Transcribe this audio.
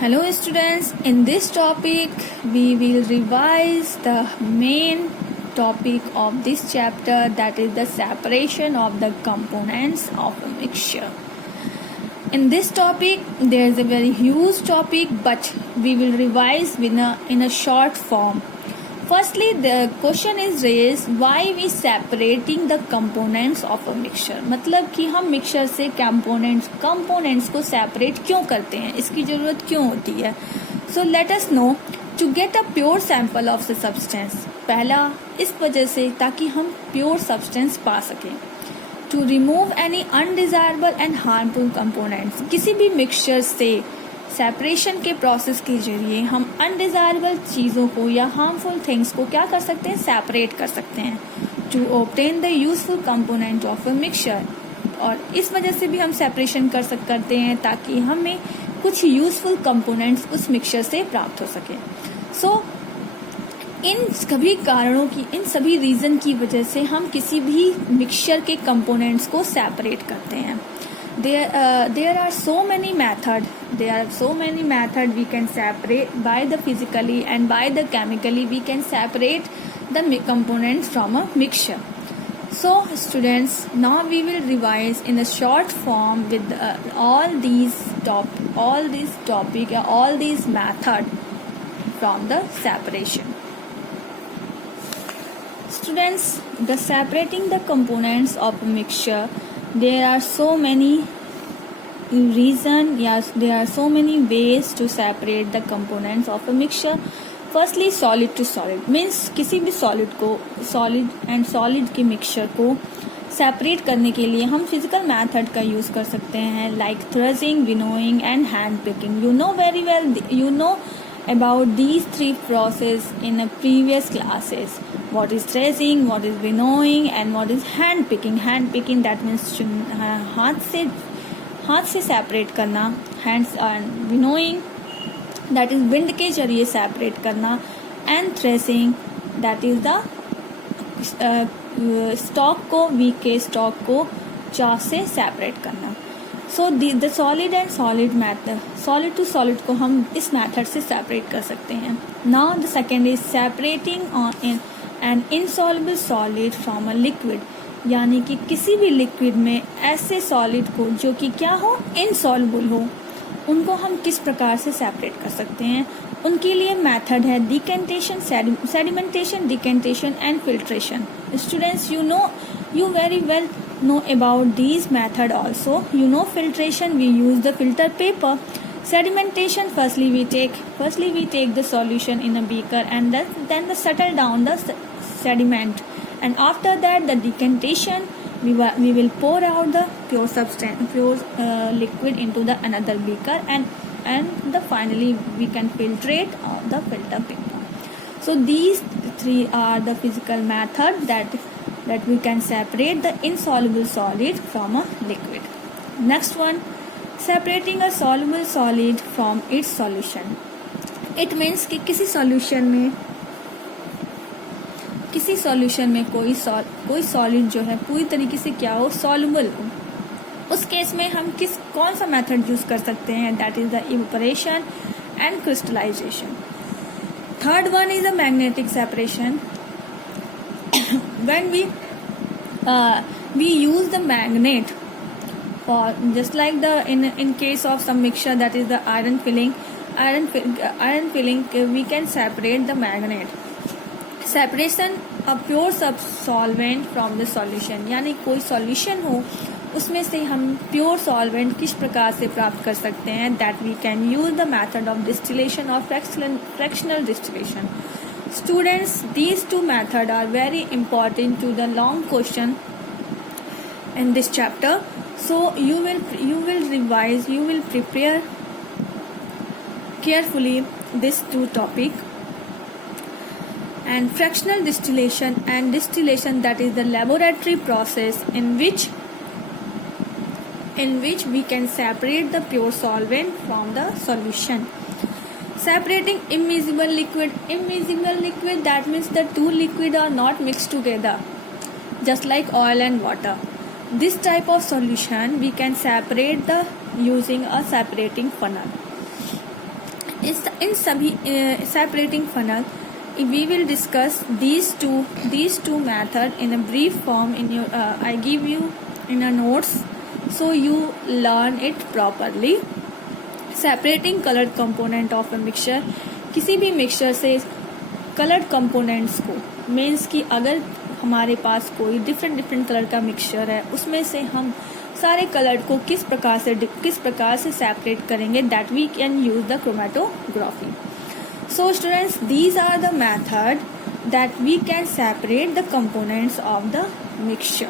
Hello students, in this topic we will revise the main topic of this chapter, that is the separation of the components of a mixture. In this topic there is a very huge topic, but we will revise in a short form. Firstly, the question is raised, why we separating the components of a mixture. मतलब कि हम मिक्सचर से कंपोनेंट्स को सेपरेट क्यों करते हैं, इसकी ज़रूरत क्यों होती है. So let us know to get a pure sample of the substance. पहला इस वजह से ताकि हम प्योर सब्सटेंस पा सकें. To remove any undesirable and harmful components. किसी भी मिक्सचर से सेपरेशन के प्रोसेस के जरिए हम अनडिजायरेबल चीज़ों को या हार्मफुल थिंग्स को क्या कर सकते हैं, सेपरेट कर सकते हैं. To obtain the useful component of a mixture. और इस वजह से भी हम सेपरेशन करते हैं ताकि हमें कुछ यूजफुल कंपोनेंट्स उस मिक्सचर से प्राप्त हो सके. सो इन सभी कारणों की, इन सभी रीज़न की वजह से हम किसी भी मिक्सचर के कंपोनेंट्स को सेपरेट करते हैं. There are so many method we can separate by the physically and by the chemically we can separate the components from a mixture. So students, now we will revise in a short form with all these method from the separation. Students, the separating the components of a mixture, there are so many there are so many ways to separate the components of a mixture. Firstly, solid to solid means किसी भी solid के mixture को separate करने के लिए हम physical method का use कर सकते हैं, like threshing, winnowing and hand picking. You know about these three processes in a previous classes. What is threshing, what is winnowing and what is hand picking. Hand picking, that means हाथ से separate करना. Hands winnowing, that is wind के जरिए separate करना. And threshing, that is the stalk को, wheat के stalk को chaff से सेपरेट करना. So the solid and solid method, solid to solid को हम इस मैथड से सेपरेट कर सकते हैं. Now the second is separating an insoluble solid from a liquid. यानी कि किसी भी लिक्विड में ऐसे सॉलिड को जो कि क्या हो, इनसॉल्युबल हो, उनको हम किस प्रकार से सेपरेट कर सकते हैं. उनके लिए मेथड है decantation, sedimentation, decantation and filtration. Students, you very well know about these method also. You know filtration, we use the filter paper. Sedimentation, firstly we take the solution in a beaker and then settle down the sediment. And after that, the decantation, we will pour out the pure liquid into the another beaker, and finally we can filtrate on the filter paper. So these three are the physical method that we can separate the insoluble solid from a liquid. Next one, separating a soluble solid from its solution. It means कि किसी सॉल्यूशन में कोई सॉलिड जो है पूरी तरीके से क्या हो, सॉल्युबल हो. उस केस में हम कौन सा मेथड यूज कर सकते हैं, that is the evaporation and crystallisation. Third one is a magnetic separation. when we use the magnet for, just like the in case of some mixture, that is the iron filling, we can separate the magnet. Separation a pure solvent from the solution. यानी कोई सॉल्यूशन हो उसमें से हम pure solvent किस प्रकार से प्राप्त कर सकते हैं, that we can use the method of distillation और fractional distillation. Students, these two method are very important to the long question in this chapter. So you will revise, you will prepare carefully this two topic. And fractional distillation and distillation, that is the laboratory process in which we can separate the pure solvent from the solution. Separating immiscible liquid, that means the two liquid are not mixed together, just like oil and water. This type of solution we can separate using a separating funnel. in सभी separating funnel, we will discuss these two method in a brief form. In your I give you in a notes, so you learn it properly. Separating colored component of a mixture, किसी भी मिक्सचर से coloured components को, मीन्स कि अगर हमारे पास कोई different colour का मिक्सचर है, उसमें से हम सारे कलर को किस प्रकार से सेपरेट करेंगे, that we can use the chromatography. So students, these are the method that we can separate the components of the mixture.